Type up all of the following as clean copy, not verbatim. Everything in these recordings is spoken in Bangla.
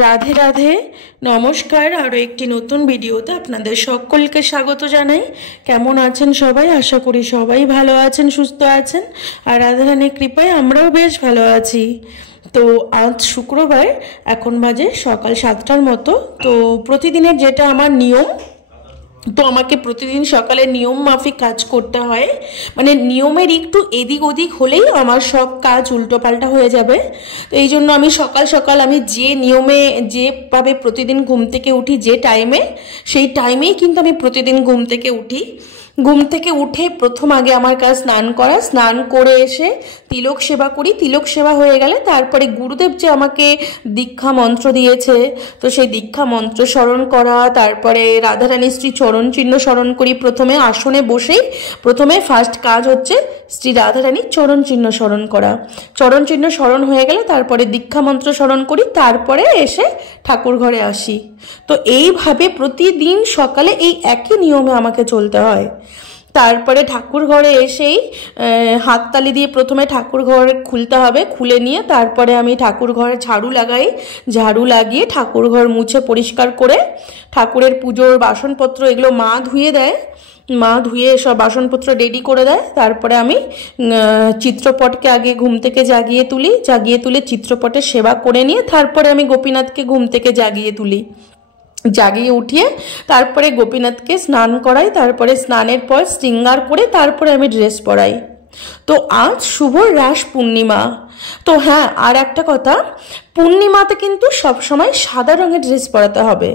রাধে রাধে, নমস্কার। আরও একটি নতুন ভিডিওতে আপনাদের সকলকে স্বাগত জানাই। কেমন আছেন সবাই? আশা করি সবাই ভালো আছেন, সুস্থ আছেন। আর রাধা রানীর কৃপায় আমরাও বেশ ভালো আছি। তো আজ শুক্রবার, এখন বাজে সকাল 7টার মতো। তো প্রতিদিনের যেটা আমার নিয়ম, তো আমাকে প্রতিদিন সকালে নিয়ম মাফিক কাজ করতে হয়। মানে নিয়মের একটু এদিক ওদিক হলেই আমার সব কাজ উল্টোপাল্টা হয়ে যাবে। তো এই জন্য আমি সকাল সকাল আমি যে নিয়মে যেভাবে প্রতিদিন ঘুম থেকে উঠি, যে টাইমে, সেই টাইমেই কিন্তু আমি প্রতিদিন ঘুম থেকে উঠি। ঘুম থেকে উঠে প্রথম আগে আমার কাজ স্নান করা, স্নান করে এসে তিলক সেবা করি। তিলক সেবা হয়ে গেলে তারপরে গুরুদেব যে আমাকে দীক্ষা মন্ত্র দিয়েছে, তো সেই দীক্ষা মন্ত্র স্মরণ করা, তারপরে রাধারানীর শ্রী চরণ চিহ্ন স্মরণ করি। প্রথমে আসনে বসেই প্রথমে ফার্স্ট কাজ হচ্ছে শ্রী রাধারানীর চরণ চিহ্ন স্মরণ করা। চরণ চিহ্ন স্মরণ হয়ে গেলে তারপরে দীক্ষা মন্ত্র স্মরণ করি, তারপরে এসে ঠাকুর ঘরে আসি। তো এইভাবে প্রতিদিন সকালে এই একই নিয়মে আমাকে চলতে হয়। তারপরে ঠাকুর ঘরে এসেই হাততালি দিয়ে প্রথমে ঠাকুর ঘর খুলতে হবে। খুলে নিয়ে তারপরে আমি ঠাকুর ঘরে ঝাড়ু লাগাই। ঝাড়ু লাগিয়ে ঠাকুর ঘর মুছে পরিষ্কার করে ঠাকুরের পুজোর বাসনপত্র এগুলো মা ধুয়ে দেয়। মা ধুয়ে সব বাসনপত্র রেডি করে দেয়। তারপরে আমি চিত্রপটকে আগে ঘুম থেকে জাগিয়ে তুলে চিত্রপটের সেবা করে নিয়ে তারপরে আমি গোপীনাথকে ঘুম থেকে জাগিয়ে তুলি। জাগিয়ে উঠিয়ে তারপরে গোপীনাথকে স্নান করাই। তারপরে স্নানের পর শৃঙ্গার করে তারপরে আমি ড্রেস পরাই। তো আজ শুভ রাস পূর্ণিমা। তো হ্যাঁ, আর একটা কথা, পূর্ণিমাতে কিন্তু সবসময় সাদা রঙের ড্রেস পরাতে হবে,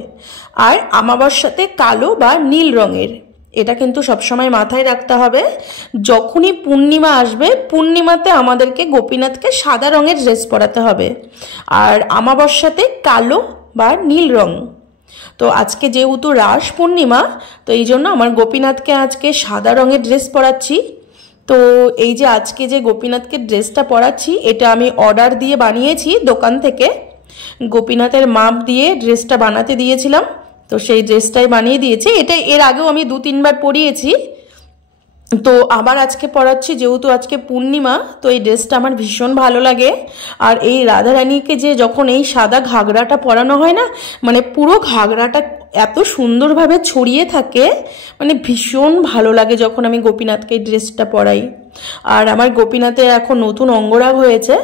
আর আমাবস্যাতে কালো বা নীল রঙের। এটা কিন্তু সবসময় মাথায় রাখতে হবে। যখনই পূর্ণিমা আসবে, পূর্ণিমাতে আমাদেরকে গোপীনাথকে সাদা রঙের ড্রেস পরাতে হবে, আর আমাবস্যাতে কালো বা নীল রং। তো আজকে যেহেতু রাস পূর্ণিমা, তো এই জন্য আমার গোপীনাথকে আজকে সাদা রঙের ড্রেস পরাচ্ছি। তো এই যে আজকে যে গোপীনাথকে ড্রেসটা পরাচ্ছি, এটা আমি অর্ডার দিয়ে বানিয়েছি দোকান থেকে। গোপীনাথের মাপ দিয়ে ড্রেসটা বানাতে দিয়েছিলাম, তো সেই ড্রেসটাই বানিয়ে দিয়েছে। এটা এর আগেও আমি 2-3 বার পরিয়েছি, তো আবার আজকে পরাচ্ছি যেহেতু আজকে পূর্ণিমা। তো এই ড্রেসটা আমার ভীষণ ভালো লাগে। আর এই রাধারানীকে যে যখন এই সাদা ঘাগরাটা পরানো হয় না, মানে পুরো ঘাগরাটা এত সুন্দরভাবে ছড়িয়ে থাকে, মানে ভীষণ ভালো লাগে যখন আমি গোপীনাথকে এই ড্রেসটা পরাই। আর আমার গোপীনাথের এখন নতুন অঙ্গরাগ হয়েছে,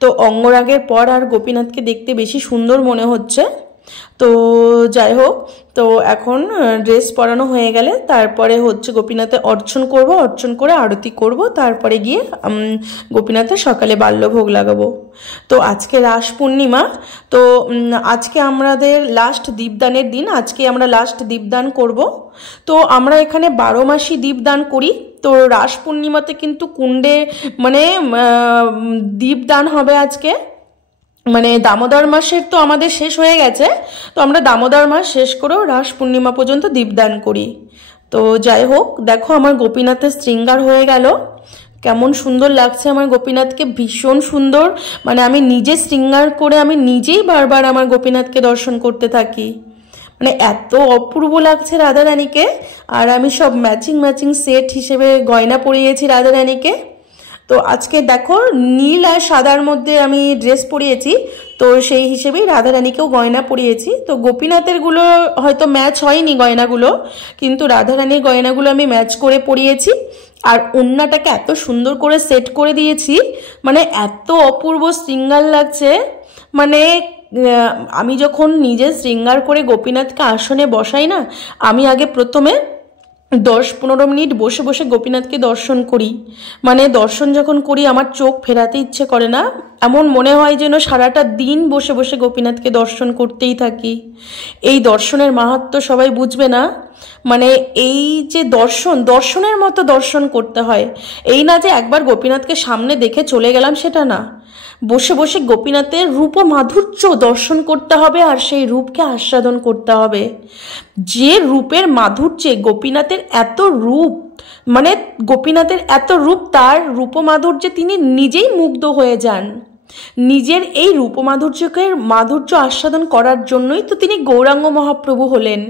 তো অঙ্গরাগের পর আর গোপীনাথকে দেখতে বেশি সুন্দর মনে হচ্ছে। তো যাই হোক, তো এখন ড্রেস পরানো হয়ে গেলে তারপরে হচ্ছে গোপীনাথে অর্চন করব, অর্চন করে আরতি করব, তারপরে গিয়ে গোপীনাথের সকালে বাল্যভোগ লাগাবো। তো আজকে রাস পূর্ণিমা, তো আজকে আমাদের লাস্ট দীপদানের দিন। আজকে আমরা লাস্ট দীপদান করব। তো আমরা এখানে 12 মাসই দীপদান করি। তো রাস পূর্ণিমাতে কিন্তু কুণ্ডে মানে দীপদান হবে আজকে। মানে দামোদর মাসের তো আমাদের শেষ হয়ে গেছে, তো আমরা দামোদর মাস শেষ করেও রাস পূর্ণিমা পর্যন্ত দীপদান করি। তো যাই হোক, দেখো আমার গোপীনাথের শৃঙ্গার হয়ে গেল, কেমন সুন্দর লাগছে আমার গোপীনাথকে, ভীষণ সুন্দর। মানে আমি নিজে শৃঙ্গার করে আমি নিজেই বারবার আমার গোপীনাথকে দর্শন করতে থাকি। মানে এত অপূর্ব লাগছে রাধারানীকে। আর আমি সব ম্যাচিং সেট হিসেবে গয়না পরিয়েছি রাধারানীকে। তো আজকে দেখো নীল আর সাদার মধ্যে আমি ড্রেস পরিয়েছি, তো সেই হিসেবেই রাধারানীকেও গয়না পরিয়েছি। তো গোপীনাথের গুলো হয়তো ম্যাচ হয়নি গয়নাগুলো, কিন্তু রাধারানীর গয়নাগুলো আমি ম্যাচ করে পরিয়েছি। আর ওড়নাটাকে এত সুন্দর করে সেট করে দিয়েছি, মানে এত অপূর্ব শৃঙ্গার লাগছে। মানে আমি যখন নিজে শৃঙ্গার করে গোপীনাথকে আসনে বসাই না, আমি আগে প্রথমে 10-15 মিনিট বসে বসে গোপীনাথকে দর্শন করি। মানে দর্শন যখন করি আমার চোখ ফেরাতে ইচ্ছে করে না, এমন মনে হয় যেন সারাটা দিন বসে বসে গোপীনাথকে দর্শন করতেই থাকি। এই দর্শনের মাহাত্ম্য সবাই বুঝবে না। মানে এই যে দর্শনের মতো দর্শন করতে হয়। এই না যে একবার গোপীনাথকে সামনে দেখে চলে গেলাম, সেটা না। বসে বসে গোপীনাথের রূপ ও মাধুর্য দর্শন করতে হবে, আর সেই রূপকে আস্বাদন করতে হবে। যে রূপের মাধুর্যে গোপীনাথের এত রূপ, মানে গোপীনাথের এত রূপ, তার রূপ মাধুর্যে তিনি নিজেই মুগ্ধ হয়ে যান। নিজের এই রূপ মাধুর্য আস্বাদন করার জন্যই তো তিনি গৌরাঙ্গ মহাপ্রভু হলেন।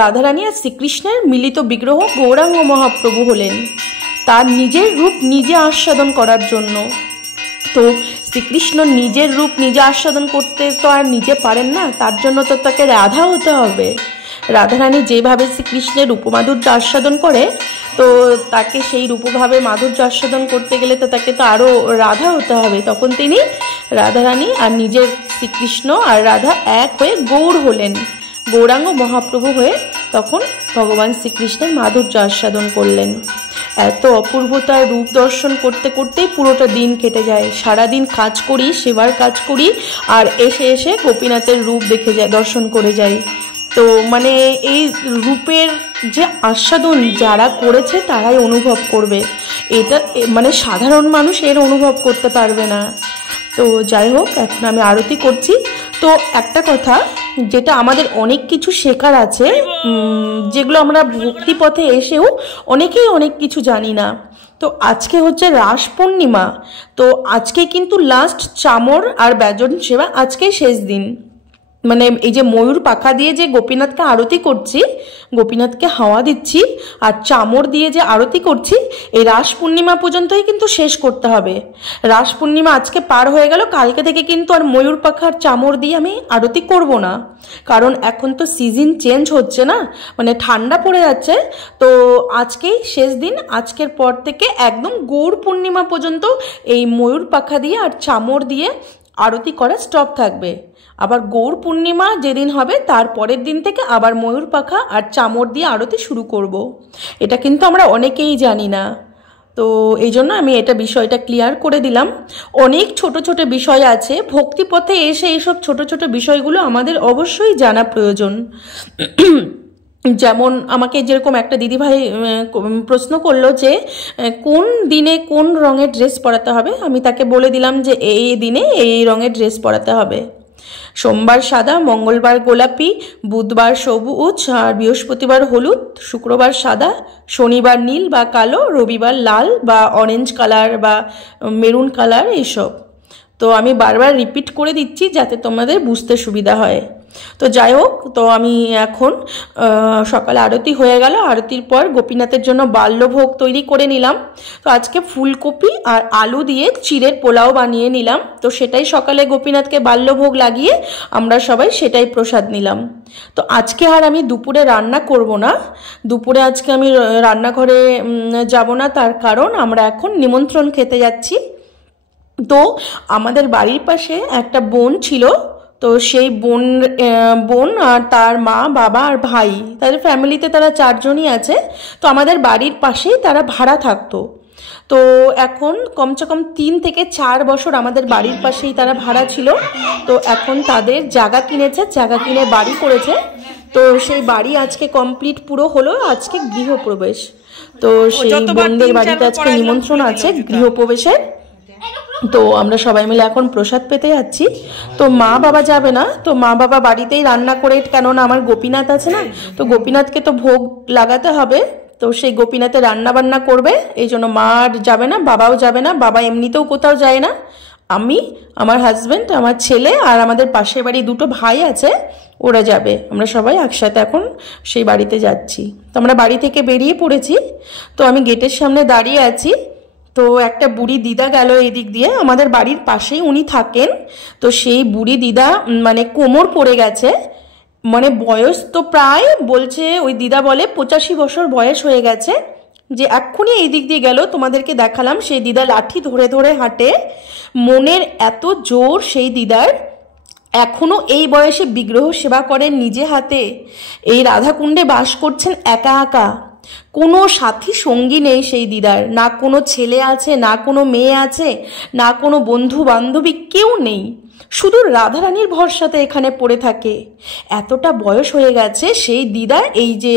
রাধারানী আর শ্রীকৃষ্ণের মিলিত বিগ্রহ গৌরাঙ্গ মহাপ্রভু হলেন, তার নিজের রূপ নিজে আস্বাদন করার জন্য। তো শ্রীকৃষ্ণ নিজের রূপ নিজে আস্বাদন করতে তো আর নিজে পারেন না, তার জন্য তো তাকে রাধা হতে হবে। রাধারানী যেভাবে শ্রীকৃষ্ণের রূপমাধুর্য আস্বাদন করে, তো তাকে সেই রূপভাবে মাধুর্য আস্বাদন করতে গেলে তো তাকে তো আরও রাধা হতে হবে। তখন তিনি রাধারানী আর নিজের শ্রীকৃষ্ণ আর রাধা এক হয়ে গৌর হলেন, গৌরাঙ্গ মহাপ্রভু হয়ে তখন ভগবান শ্রীকৃষ্ণের মাধুর্য আস্বাদন করলেন। এত অপূর্বতার রূপ দর্শন করতে করতেই পুরোটা দিন কেটে যায়। সারাদিন কাজ করি, সেবার কাজ করি, আর এসে এসে গোপীনাথের রূপ দেখে যায়, দর্শন করে যাই। তো মানে এই রূপের যে আস্বাদন যারা করেছে তারাই অনুভব করবে, এটা মানে সাধারণ মানুষ এর অনুভব করতে পারবে না। তো যাই হোক, এখন আমি আরতি করছি। তো একটা কথা, যেটা আমাদের অনেক কিছু শেখার আছে, যেগুলো আমরা ভক্তি পথে এসেও অনেকেই অনেক কিছু জানি না। তো আজকে হচ্ছে রাস পূর্ণিমা, তো আজকে কিন্তু লাস্ট চামর আর ব্যজন সেবা, আজকেই শেষ দিন। মানে এই যে ময়ূর পাখা দিয়ে যে গোপীনাথকে আরতি করছি, গোপীনাথকে হাওয়া দিচ্ছি, আর চামর দিয়ে যে আরতি করছি, এই রাস পূর্ণিমা পর্যন্তই কিন্তু শেষ করতে হবে। রাস পূর্ণিমা আজকে পার হয়ে গেল, কালকে থেকে কিন্তু আর ময়ূর পাখার চামর দিয়ে আমি আরতি করব না, কারণ এখন তো সিজন চেঞ্জ হচ্ছে না, মানে ঠান্ডা পড়ে যাচ্ছে। তো আজকেই শেষ দিন, আজকের পর থেকে একদম গৌর পূর্ণিমা পর্যন্ত এই ময়ূর পাখা দিয়ে আর চামর দিয়ে আরতি করা স্টপ থাকবে। আবার গৌর পূর্ণিমা যেদিন হবে তার পরের দিন থেকে আবার ময়ূর পাখা আর চামর দিয়ে আরতি শুরু করব। এটা কিন্তু আমরা অনেকেই জানি না, তো এই জন্য আমি বিষয়টা ক্লিয়ার করে দিলাম। অনেক ছোট ছোট বিষয় আছে, ভক্তিপথে এসে এইসব ছোট ছোট বিষয়গুলো আমাদের অবশ্যই জানা প্রয়োজন। যেমন আমাকে যেরকম একটা দিদিভাই প্রশ্ন করলো যে কোন দিনে কোন রঙের ড্রেস পরাতে হবে, আমি তাকে বলে দিলাম যে এই দিনে এই রঙের ড্রেস পরাতে হবে। সোমবার সাদা, মঙ্গলবার গোলাপি, বুধবার সবুজ আর বৃহস্পতিবার হলুদ, শুক্রবার সাদা, শনিবার নীল বা কালো, রবিবার লাল বা অরেঞ্জ কালার বা মেরুন কালার, এইসব। তো আমি বারবার রিপিট করে দিচ্ছি যাতে তোমাদের বুঝতে সুবিধা হয়। তো যাই হোক, তো আমি এখন সকালে আরতি হয়ে গেল, আরতির পর গোপীনাথের জন্য বাল্যভোগ তৈরি করে নিলাম। তো আজকে ফুলকপি আর আলু দিয়ে চিড়ের পোলাও বানিয়ে নিলাম, তো সেটাই সকালে গোপীনাথকে বাল্যভোগ লাগিয়ে আমরা সবাই সেটাই প্রসাদ নিলাম। তো আজকে আর আমি দুপুরে রান্না করব না, দুপুরে আজকে আমি রান্নাঘরে যাব না, তার কারণ আমরা এখন নিমন্ত্রণ খেতে যাচ্ছি। তো আমাদের বাড়ির পাশে একটা বোন ছিল, তো সেই বোন আর তার মা, বাবা আর ভাই, তাদের ফ্যামিলিতে তারা 4 জনই আছে। তো আমাদের বাড়ির পাশেই তারা ভাড়া থাকতো। তো এখন কমসে কম 3 থেকে 4 বছর আমাদের বাড়ির পাশেই তারা ভাড়া ছিল। তো এখন তাদের জায়গা কিনেছে, জায়গা কিনে বাড়ি করেছে। তো সেই বাড়ি আজকে কমপ্লিট পুরো হলো, আজকে গৃহপ্রবেশ। তো সেই বোনদের বাড়িতে আজকে নিমন্ত্রণ আছে গৃহপ্রবেশের। তো আমরা সবাই মিলে এখন প্রসাদ পেতে যাচ্ছি। তো মা বাবা যাবে না, তো মা বাবা বাড়িতেই রান্না করে, কেননা আমার গোপীনাথ আছে না, তো গোপীনাথকে তো ভোগ লাগাতে হবে, তো সেই গোপীনাথে রান্না বান্না করবে, এই জন্য মা আর যাবে না, বাবাও যাবে না। বাবা এমনিতেও কোথাও যায় না, আমি, আমার হাজব্যান্ড, আমার ছেলে আর আমাদের পাশের বাড়ি 2টো ভাই আছে, ওরা যাবে। আমরা সবাই একসাথে এখন সেই বাড়িতে যাচ্ছি। তো আমরা বাড়ি থেকে বেরিয়ে পড়েছি। তো আমি গেটের সামনে দাঁড়িয়ে আছি। তো একটা বুড়ি দিদা গেল এদিক দিয়ে, আমাদের বাড়ির পাশেই উনি থাকেন। তো সেই বুড়ি দিদা মানে কোমর পড়ে গেছে, মানে বয়স তো প্রায়, বলছে ওই দিদা বলে 85 বছর বয়স হয়ে গেছে। যে এক্ষুনি এই দিক দিয়ে গেল, তোমাদেরকে দেখালাম, সেই দিদা লাঠি ধরে ধরে হাঁটে। মনের এত জোর সেই দিদার, এখনো এই বয়সে বিগ্রহ সেবা করেন নিজে হাতে। এই রাধাকুণ্ডে বাস করছেন একা একা, কোনো সাথী সঙ্গী নেই সেই দিদার, না কোনো ছেলে আছে, না কোনো মেয়ে আছে, না কোনো বন্ধু বান্ধবী, কেউ নেই, শুধু রাধারানীর ভরসাতে এখানে পড়ে থাকে। এতটা বয়স হয়ে গেছে সেই দিদা, এই যে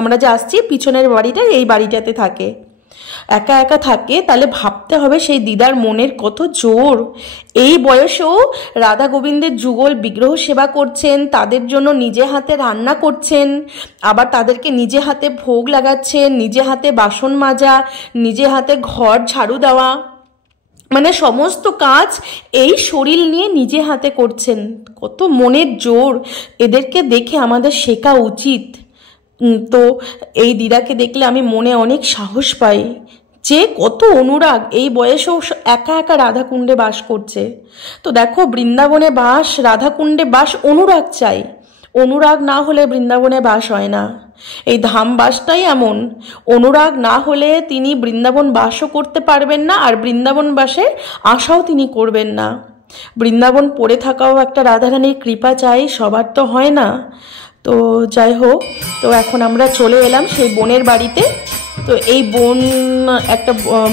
আমরা যে আসছি পিছনের বাড়িটা, এই বাড়িটাতে থাকে, একা একা থাকে। তাহলে ভাবতে হবে সেই দিদার মনের কত জোর। এই বয়সেও রাধা গোবিন্দের যুগল বিগ্রহ সেবা করছেন, তাদের জন্য নিজে হাতে রান্না করছেন, আবার তাদেরকে নিজে হাতে ভোগ লাগাচ্ছেন, নিজে হাতে বাসন মাজা, নিজে হাতে ঘর ঝাড়ু দেওয়া, মানে সমস্ত কাজ এই শরীর নিয়ে নিজে হাতে করছেন। কত মনের জোর, এদেরকে দেখে আমাদের শেখা উচিত। তো এই দিদাকে দেখলে আমি মনে অনেক সাহস পাই যে কত অনুরাগ, এই বয়সেও একা একা রাধাকুণ্ডে বাস করছে। তো দেখো, বৃন্দাবনে বাস, রাধাকুণ্ডে বাস, অনুরাগ চাই। অনুরাগ না হলে বৃন্দাবনে বাস হয় না। এই ধামবাসটাই এমন, অনুরাগ না হলে তিনি বৃন্দাবন বাসও করতে পারবেন না, আর বৃন্দাবন বাসের আশাও তিনি করবেন না। বৃন্দাবন পড়ে থাকাও একটা রাধারানীর কৃপা চাই, সবার তো হয় না। তো যাই হোক, তো এখন আমরা চলে এলাম সেই বোনের বাড়িতে। তো এই বোন, একটা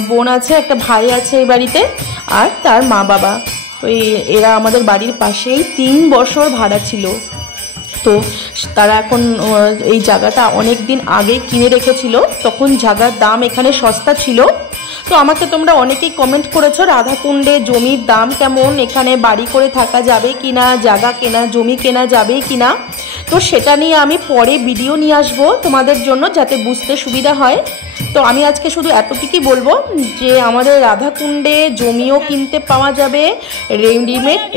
বোন আছে, একটা ভাই আছে এই বাড়িতে, আর তার মা বাবা। তো এরা আমাদের বাড়ির পাশেই 3 বছর ভাড়া ছিল। তো তারা এখন এই জায়গাটা অনেক দিন আগে কিনে রেখেছিল, তখন জায়গার দাম এখানে সস্তা ছিল। তো আমাকে তোমরা অনেকেই কমেন্ট করেছো রাধাকুণ্ডে জমির দাম কেমন, এখানে বাড়ি করে থাকা যাবে কিনা, জায়গা কেনা, জমি কেনা যাবে কিনা। তো সেটা নিয়ে আমি পরে ভিডিও নিয়ে আসবো তোমাদের জন্য, যাতে বুঝতে সুবিধা হয়। তো আমি আজকে শুধু এতটুকুই বলবো যে আমাদের রাধাকুণ্ডে জমিও কিনতে পাওয়া যাবে,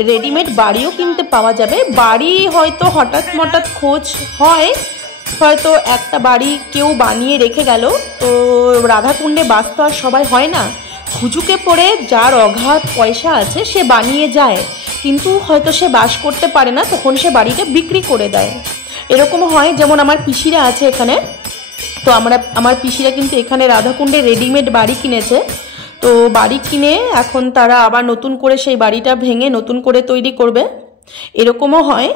রেডিমেড বাড়িও কিনতে পাওয়া যাবে। বাড়ি হয়তো হঠাৎ খোঁজ হয়, হয়তো একটা বাড়ি কেউ বানিয়ে রেখে গেল। তো রাধাকুণ্ডে বাস তো আর সবাই হয় না, হুজুকে পড়ে যার অগাধ পয়সা আছে সে বানিয়ে যায়, কিন্তু হয়তো সে বাস করতে পারে না, তখন সে বাড়িটা বিক্রি করে দেয়। এরকম হয়, যেমন আমার পিসিরা আছে এখানে। তো আমার পিসিরা কিন্তু এখানে রাধাকুণ্ডে রেডিমেড বাড়ি কিনেছে। তো বাড়ি কিনে এখন তারা আবার নতুন করে সেই বাড়িটা ভেঙে নতুন করে তৈরি করবে, এরকমও হয়।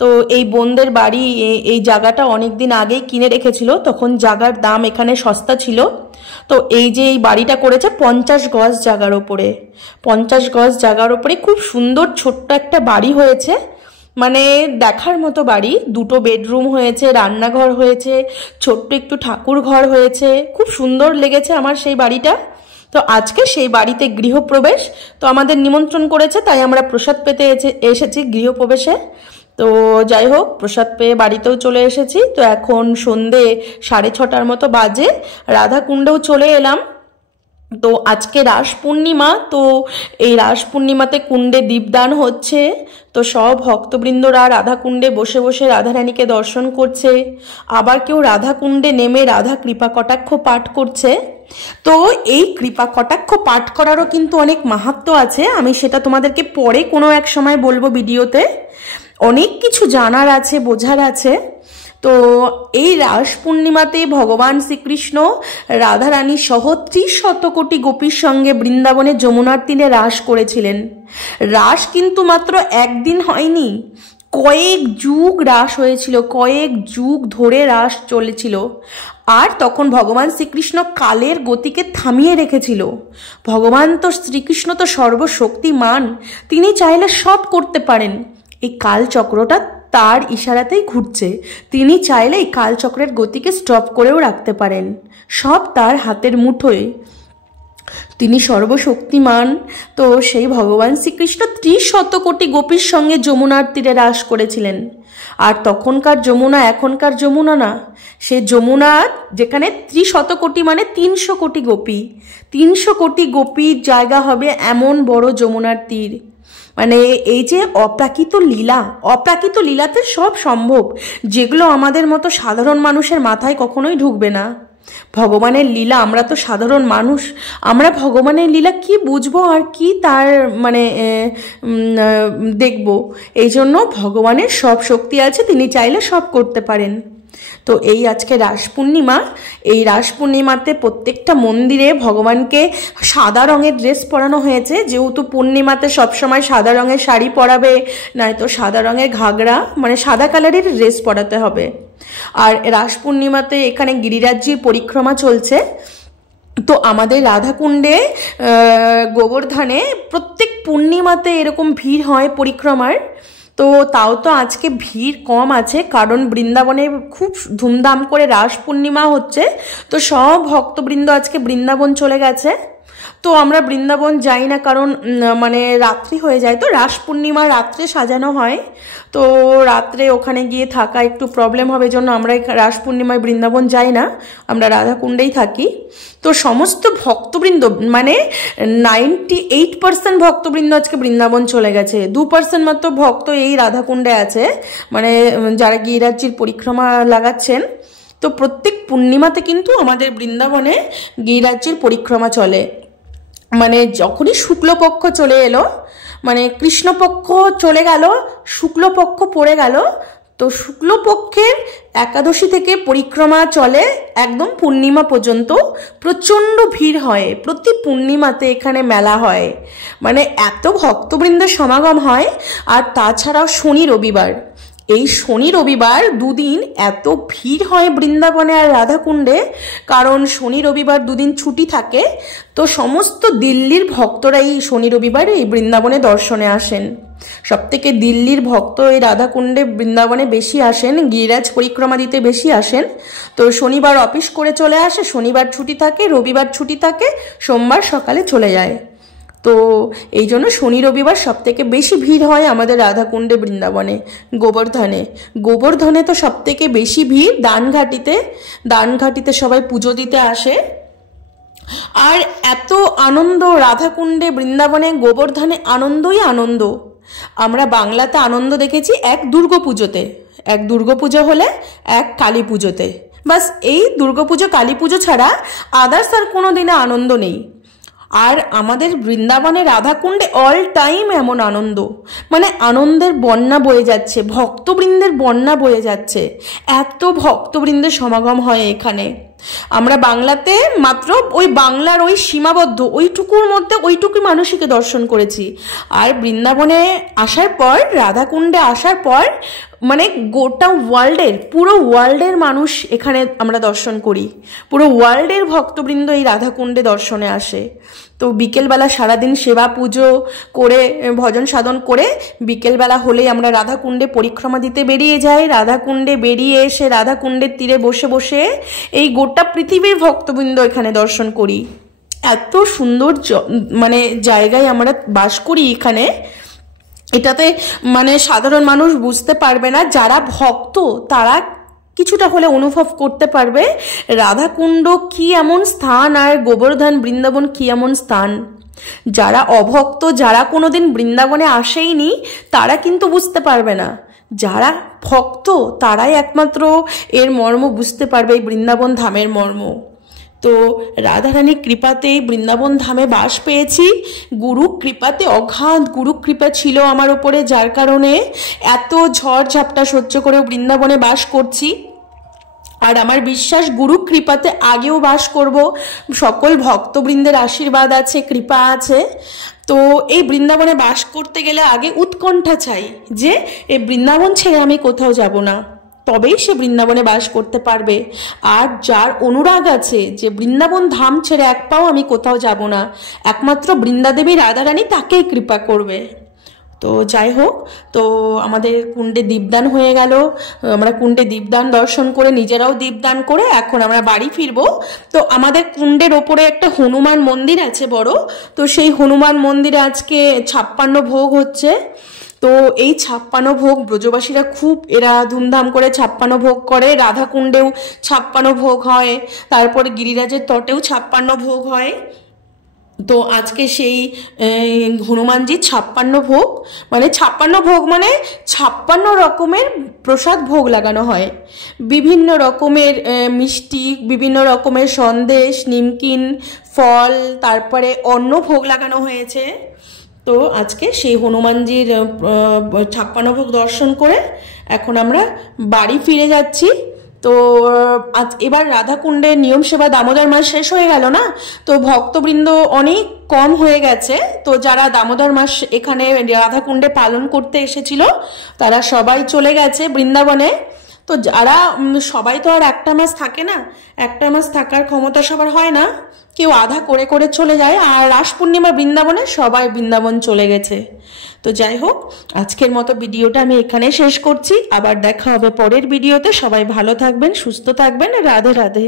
তো এই বোনদের বাড়ি, এই জায়গাটা অনেক দিন আগেই কিনে রেখেছিল, তখন জায়গার দাম এখানে সস্তা ছিল। তো এই যে এই বাড়িটা করেছে 50 গজ জায়গার ওপরে, 50 গজ জায়গার ওপরে খুব সুন্দর ছোট্ট একটা বাড়ি হয়েছে, মানে দেখার মতো বাড়ি। 2টো বেডরুম হয়েছে, রান্নাঘর হয়েছে, ছোট্ট একটু ঠাকুর ঘর হয়েছে, খুব সুন্দর লেগেছে আমার সেই বাড়িটা। তো আজকে সেই বাড়িতে গৃহপ্রবেশ, তো আমাদের নিমন্ত্রণ করেছে, তাই আমরা প্রসাদ পেতে এসেছি গৃহপ্রবেশে। তো যাই হোক, প্রসাদ পেয়ে বাড়িতেও চলে এসেছি। তো এখন সন্ধে 6:30 মতো বাজে, রাধাকুণ্ডেও চলে এলাম। তো আজকে রাস পূর্ণিমা, তো এই রাস পূর্ণিমাতে কুণ্ডে দীপদান হচ্ছে। তো সব ভক্তবৃন্দরা রাধাকুণ্ডে বসে বসে রাধারানীকে দর্শন করছে, আবার কেউ রাধাকুণ্ডে নেমে রাধা কৃপা কটাক্ষ পাঠ করছে। তো এই কৃপা কটাক্ষ পাঠ করারও কিন্তু অনেক মাহাত্ম্য আছে, আমি সেটা তোমাদেরকে পরে কোনো এক সময় বলবো ভিডিওতে। অনেক কিছু জানার আছে, বোঝার আছে। তো এই রাস পূর্ণিমাতে ভগবান শ্রীকৃষ্ণ রাধারানী সহ 30 কোটি গোপীর সঙ্গে বৃন্দাবনে যমুনার তীরে রাস করেছিলেন। রাস কিন্তু মাত্র একদিন হয়নি, কয়েক যুগ রাস হয়েছিল, কয়েক যুগ ধরে রাস চলেছিল। আর তখন ভগবান শ্রীকৃষ্ণ কালের গতিকে থামিয়ে রেখেছিল। ভগবান তো, শ্রীকৃষ্ণ তো সর্বশক্তিমান, তিনি চাইলে সব করতে পারেন। এই কালচক্রটা তার ইশারাতেই ঘুরছে, তিনি চাইলে এই কালচক্রের গতিকে স্টপ করেও রাখতে পারেন, সব তার হাতের মুঠোয়, তিনি সর্বশক্তিমান। তো সেই ভগবান শ্রীকৃষ্ণ 30 কোটি গোপীর সঙ্গে যমুনার তীরে রাস করেছিলেন। আর তখনকার যমুনা এখনকার যমুনা না, সে যমুনা যেখানে 30 কোটি মানে 300 কোটি গোপী, 300 কোটি গোপীর জায়গা হবে এমন বড় যমুনার তীর। মানে এই যে অপ্রাকৃত লীলা, অপ্রাকৃত লীলাতে সব সম্ভব, যেগুলো আমাদের মতো সাধারণ মানুষের মাথায় কখনোই ঢুকবে না। ভগবানের লীলা, আমরা তো সাধারণ মানুষ, আমরা ভগবানের লীলা কি বুঝবো আর কি তার মানে দেখব। এই জন্য ভগবানের সব শক্তি আছে, তিনি চাইলে সব করতে পারেন। তো এই আজকে রাস পূর্ণিমা, এই রাস পূর্ণিমাতে প্রত্যেকটা মন্দিরে ভগবানকে সাদা রঙের ড্রেস পরানো হয়েছে, যেহেতু পূর্ণিমাতে সবসময় সাদা রঙের শাড়ি পরাবে, নয়তো সাদা রঙের ঘাগরা, মানে সাদা কালারের ড্রেস পরাতে হবে। আর রাস পূর্ণিমাতে এখানে গিরিরাজ্যের পরিক্রমা চলছে। তো আমাদের রাধাকুণ্ডে গোবর্ধনে প্রত্যেক পূর্ণিমাতে এরকম ভিড় হয় পরিক্রমার। তো তাও তো আজকে ভিড় কম আছে, কারণ বৃন্দাবনে খুব ধুমধাম করে রাস পূর্ণিমা হচ্ছে। তো সব ভক্তবৃন্দ আজকে বৃন্দাবন চলে গেছে। তো আমরা বৃন্দাবন যাই না, কারণ মানে রাত্রি হয়ে যায়। তো রাস পূর্ণিমা রাত্রে সাজানো হয়, তো রাত্রে ওখানে গিয়ে থাকা একটু প্রবলেম হবে, জন্য আমরা রাস পূর্ণিমায় বৃন্দাবন যাই না, আমরা রাধাকুণ্ডেই থাকি। তো সমস্ত ভক্তবৃন্দ মানে 98% ভক্তবৃন্দ আজকে বৃন্দাবন চলে গেছে, 2% মাত্র ভক্ত এই রাধাকুণ্ডে আছে, মানে যারা গিরিরাজ্যের পরিক্রমা লাগাচ্ছেন। তো প্রত্যেক পূর্ণিমাতে কিন্তু আমাদের বৃন্দাবনে গিরিরাজ্যের পরিক্রমা চলে। মানে যখনই শুক্লপক্ষ চলে এলো, মানে কৃষ্ণপক্ষ চলে গেল, শুক্লপক্ষ পড়ে গেল, তো শুক্লপক্ষের একাদশী থেকে পরিক্রমা চলে একদম পূর্ণিমা পর্যন্ত। প্রচণ্ড ভিড় হয়, প্রতি পূর্ণিমাতে এখানে মেলা হয়, মানে এত ভক্তবৃন্দের সমাগম হয়। আর তাছাড়াও শনি রবিবার, এই শনি রবিবার দুদিন এত ভিড় হয় বৃন্দাবনে আর রাধাকুণ্ডে, কারণ শনি রবিবার দুদিন ছুটি থাকে। তো সমস্ত দিল্লির ভক্তরা এই শনি রবিবার এই বৃন্দাবনে দর্শনে আসেন। সবথেকে দিল্লির ভক্ত এই রাধাকুণ্ডে বৃন্দাবনে বেশি আসেন, গিরিরাজ পরিক্রমা দিতে বেশি আসেন। তো শনিবার অফিস করে চলে আসে, শনিবার ছুটি থাকে, রবিবার ছুটি থাকে, সোমবার সকালে চলে যায়। তো এই জন্য শনি রবিবার সব থেকে বেশি ভিড় হয় আমাদের রাধাকুণ্ডে বৃন্দাবনে। গোবর্ধনে তো সব থেকে বেশি ভিড়। দানঘাটিতে সবাই পুজো দিতে আসে। আর এত আনন্দ রাধাকুণ্ডে বৃন্দাবনে, গোবর্ধনে আনন্দই আনন্দ। আমরা বাংলাতে আনন্দ দেখেছি এক দুর্গাপুজোতে, এক দুর্গাপুজো হলে এক কালী পুজোতে, বাস এই দুর্গাপুজো কালী পুজো ছাড়া আদার্স আর কোনো দিনে আনন্দ নেই। আর আমাদের বৃন্দাবনে রাধাকুণ্ডে অল টাইম এমন আনন্দ, মানে আনন্দের বন্যা বয়ে যাচ্ছে, ভক্তবৃন্দের বন্যা বয়ে যাচ্ছে, এত ভক্তবৃন্দের সমাগম হয় এখানে। আমরা বাংলাতে মাত্র ওই বাংলার ওই সীমাবদ্ধ ওইটুকুর মধ্যে ওইটুকুই মানুষকে দর্শন করেছি। আর বৃন্দাবনে আসার পর, রাধাকুণ্ডে আসার পর, মানে গোটা ওয়ার্ল্ডের, পুরো ওয়ার্ল্ডের মানুষ এখানে আমরা দর্শন করি। পুরো ওয়ার্ল্ডের ভক্তবৃন্দ এই রাধাকুণ্ডে দর্শনে আসে। তো বিকেলবেলা সারাদিন সেবা পুজো করে, ভজন সাধন করে, বিকেলবেলা হলেই আমরা রাধাকুণ্ডে পরিক্রমা দিতে বেরিয়ে যাই। রাধাকুণ্ডে বেরিয়ে এসে রাধাকুণ্ডের তীরে বসে বসে এই গোটা পৃথিবীর ভক্তবৃন্দ এখানে দর্শন করি। এত সুন্দর মানে জায়গায় আমরা বাস করি এখানে, এটাতে মানে সাধারণ মানুষ বুঝতে পারবে না। যারা ভক্ত তারা কিছুটা হলে অনুভব করতে পারবে রাধাকুণ্ড কি এমন স্থান আর গোবর্ধন বৃন্দাবন কি এমন স্থান। যারা অভক্ত, যারা কোনোদিন বৃন্দাবনে আসেইনি, তারা কিন্তু বুঝতে পারবে না। যারা ভক্ত তারাই একমাত্র এর মর্ম বুঝতে পারবে, এই বৃন্দাবন ধামের মর্ম। তো রাধারানীর কৃপাতে বৃন্দাবন ধামে বাস পেয়েছি। গুরু কৃপাতে, অগাধ গুরু কৃপা ছিল আমার ওপরে, যার কারণে এত ঝড় ঝাপটা সহ্য করে বৃন্দাবনে বাস করছি। আর আমার বিশ্বাস গুরু কৃপাতে আগেও বাস করব। সকল ভক্তবৃন্দের আশীর্বাদ আছে, কৃপা আছে। তো এই বৃন্দাবনে বাস করতে গেলে আগে উৎকণ্ঠা চাই যে এই বৃন্দাবন ছেড়ে আমি কোথাও যাব না, তবেই সে বৃন্দাবনে বাস করতে পারবে। আর যার অনুরাগ আছে যে বৃন্দাবন ধাম ছেড়ে এক পাও আমি কোথাও যাব না, একমাত্র বৃন্দাদেবী রাধারানী তাকেই কৃপা করবে। তো যাই হোক, তো আমাদের কুণ্ডে দীপদান হয়ে গেল। আমরা কুণ্ডে দীপদান দর্শন করে, নিজেরাও দীপদান করে এখন আমরা বাড়ি ফিরবো। তো আমাদের কুণ্ডের ওপরে একটা হনুমান মন্দির আছে বড়, তো সেই হনুমান মন্দিরে আজকে 56 ভোগ হচ্ছে। তো এই 56 ভোগ ব্রজবাসীরা খুব এরা ধুমধাম করে 56 ভোগ করে। রাধাকুণ্ডেও 56 ভোগ হয়, তারপরে গিরিরাজের তটেও 56 ভোগ হয়। তো আজকে সেই হনুমানজির 56 ভোগ, মানে 56 ভোগ মানে 56 রকমের প্রসাদ ভোগ লাগানো হয়। বিভিন্ন রকমের মিষ্টি, বিভিন্ন রকমের সন্দেশ, নিমকিন, ফল, তারপরে অন্ন ভোগ লাগানো হয়েছে। তো আজকে সেই হনুমানজির 56 ভোগ দর্শন করে এখন আমরা বাড়ি ফিরে যাচ্ছি। তো আজ এবার রাধাকুণ্ডের নিয়ম সেবা, দামোদর মাস শেষ হয়ে গেল না, তো ভক্তবৃন্দ অনেক কম হয়ে গেছে। তো যারা দামোদর মাস এখানে রাধাকুণ্ডে পালন করতে এসেছিল তারা সবাই চলে গেছে বৃন্দাবনে। তো যারা সবাই তো আর একটা মাস থাকে না, একটা মাস থাকার ক্ষমতা সবার হয় না, কেউ আধা করে করে চলে যায়। আর রাস পূর্ণিমা বৃন্দাবনে সবাই বৃন্দাবন চলে গেছে। তো যাই হোক, আজকের মতো ভিডিওটা আমি এখানে শেষ করছি। আবার দেখা হবে পরের ভিডিওতে। সবাই ভালো থাকবেন, সুস্থ থাকবেন। রাধে রাধে।